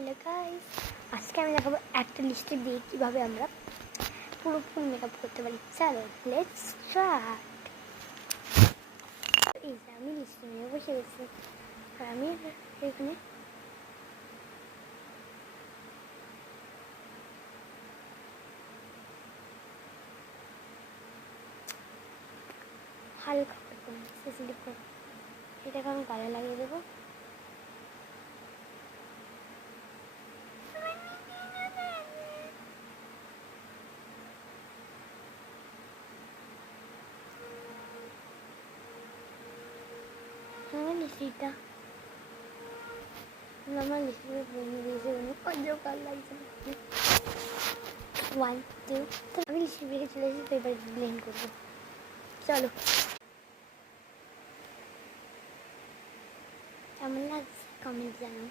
Hello guys, আজকে আমি দেখাবো একটা লিপস্টিক দিয়ে কীভাবে আমরা পুরো ফুল মেকআপ করতে পারি। চলো লেটস স্টার্ট। এই যে আমি লিপস্টিক নিয়ে বসে গেছি, আর আমি এখানে হালকা করে স্লিপ করে এটাকে আমি গালে লাগিয়ে দেবো। আমার লিপস্টিকটা বন্ধু দিয়েছে, অনেক ভালো লাগছে। 1 2 আমি লিপস্টিক রেখে চলে এসেছি, তো এবার ব্লেন্ড করবো। চলো, কেমন লাগছে কমেন্ট জানাও।